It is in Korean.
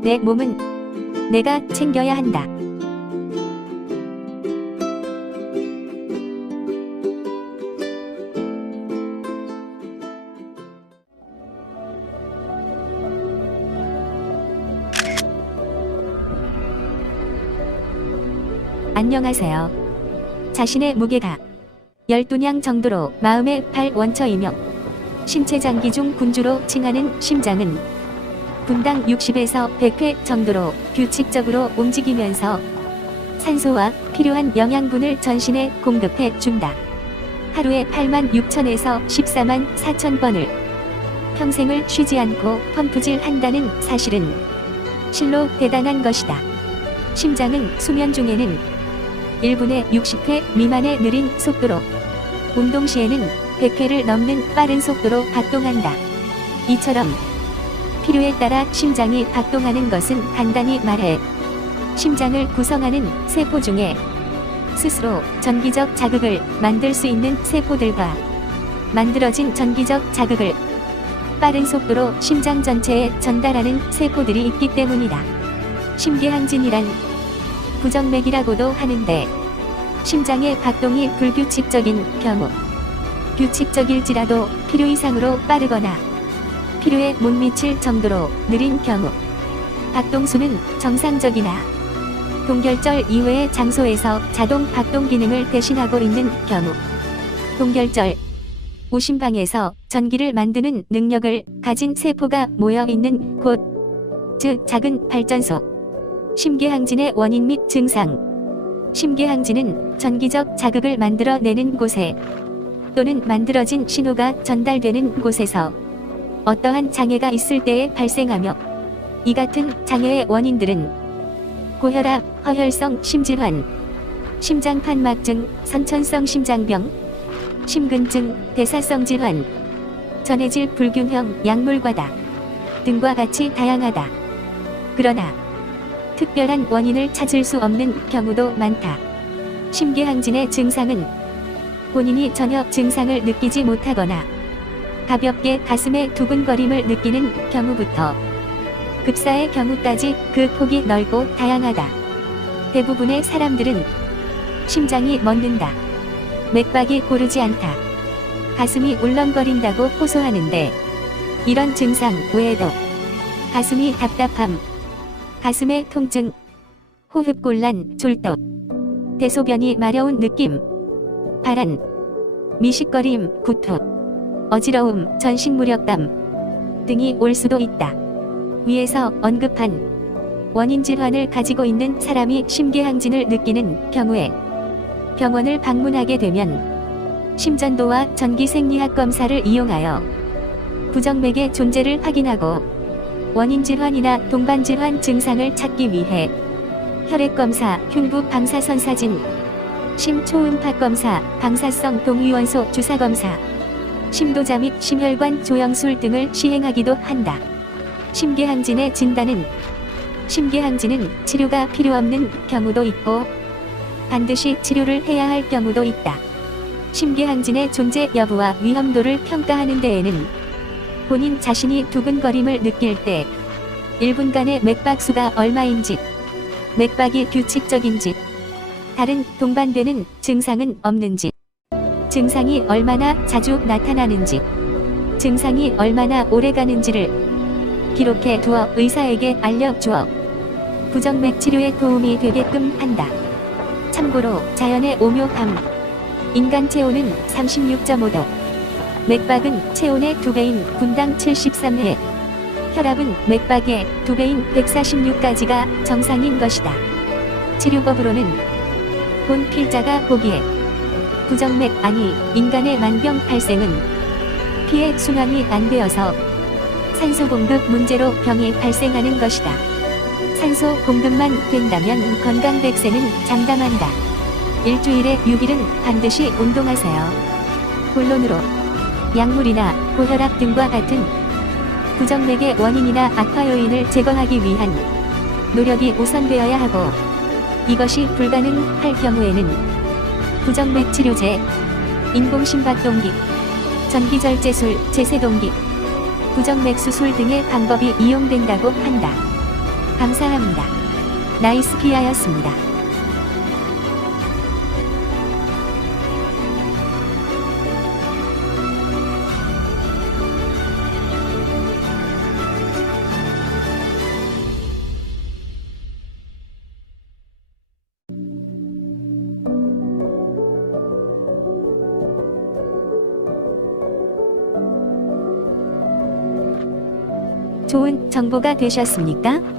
내 몸은 내가 챙겨야 한다. 안녕하세요. 자신의 무게가 12냥 정도로 마음의 8원처이며 신체 장기 중 군주로 칭하는 심장은 분당 60에서 100회 정도로 규칙적으로 움직이면서 산소와 필요한 영양분을 전신에 공급해 준다. 하루에 8만 6천에서 14만 4천 번을 평생을 쉬지 않고 펌프질 한다는 사실은 실로 대단한 것이다. 심장은 수면 중에는 1분에 60회 미만의 느린 속도로, 운동 시에는 100회를 넘는 빠른 속도로 박동한다. 이처럼 필요에 따라 심장이 박동하는 것은 간단히 말해 심장을 구성하는 세포 중에 스스로 전기적 자극을 만들 수 있는 세포들과 만들어진 전기적 자극을 빠른 속도로 심장 전체에 전달하는 세포들이 있기 때문이다. 심계항진이란 부정맥이라고도 하는데, 심장의 박동이 불규칙적인 경우, 규칙적일지라도 필요 이상으로 빠르거나 필요에 못 미칠 정도로 느린 경우, 박동수는 정상적이나 동결절 이외의 장소에서 자동 박동 기능을 대신하고 있는 경우, 동결절, 우심방에서 전기를 만드는 능력을 가진 세포가 모여 있는 곳, 즉 작은 발전소. 심계항진의 원인 및 증상. 심계항진은 전기적 자극을 만들어내는 곳에 또는 만들어진 신호가 전달되는 곳에서 어떠한 장애가 있을 때에 발생하며, 이 같은 장애의 원인들은 고혈압, 허혈성 심질환, 심장판막증, 선천성 심장병, 심근증, 대사성 질환, 전해질 불균형, 약물과다 등과 같이 다양하다. 그러나 특별한 원인을 찾을 수 없는 경우도 많다. 심계항진의 증상은 본인이 전혀 증상을 느끼지 못하거나 가볍게 가슴에 두근거림을 느끼는 경우부터 급사의 경우까지 그 폭이 넓고 다양하다. 대부분의 사람들은 심장이 멎는다, 맥박이 고르지 않다, 가슴이 울렁거린다고 호소하는데, 이런 증상 외에도 가슴이 답답함, 가슴의 통증, 호흡곤란, 졸도, 대소변이 마려운 느낌, 발한, 미식거림, 구토, 어지러움, 전신무력감 등이 올 수도 있다. 위에서 언급한 원인 질환을 가지고 있는 사람이 심계항진을 느끼는 경우에 병원을 방문하게 되면 심전도와 전기생리학 검사를 이용하여 부정맥의 존재를 확인하고 원인 질환이나 동반 질환 증상을 찾기 위해 혈액검사, 흉부 방사선 사진, 심초음파 검사, 방사성 동위원소 주사 검사, 심도자 및 심혈관 조영술 등을 시행하기도 한다. 심계항진의 진단은 심계항진은 치료가 필요 없는 경우도 있고 반드시 치료를 해야 할 경우도 있다. 심계항진의 존재 여부와 위험도를 평가하는 데에는 본인 자신이 두근거림을 느낄 때 1분간의 맥박수가 얼마인지, 맥박이 규칙적인지, 다른 동반되는 증상은 없는지, 증상이 얼마나 자주 나타나는지, 증상이 얼마나 오래가는지를 기록해 두어 의사에게 알려주어 부정맥 치료에 도움이 되게끔 한다. 참고로 자연의 오묘함, 인간 체온은 36.5도, 맥박은 체온의 2배인 분당 73회, 혈압은 맥박의 2배인 146까지가 정상인 것이다. 치료법으로는 본 필자가 보기에 부정맥 아니 인간의 만병 발생은 피의 순환이 안 되어서 산소 공급 문제로 병이 발생하는 것이다. 산소 공급만 된다면 건강 100세는 장담한다. 일주일에 6일은 반드시 운동하세요. 본론으로 약물이나 고혈압 등과 같은 부정맥의 원인이나 악화 요인을 제거하기 위한 노력이 우선되어야 하고, 이것이 불가능할 경우에는 부정맥 치료제, 인공심박동기, 전기절제술, 제세동기, 부정맥 수술 등의 방법이 이용된다고 한다. 감사합니다. 나이스 기아였습니다. 좋은 정보가 되셨습니까?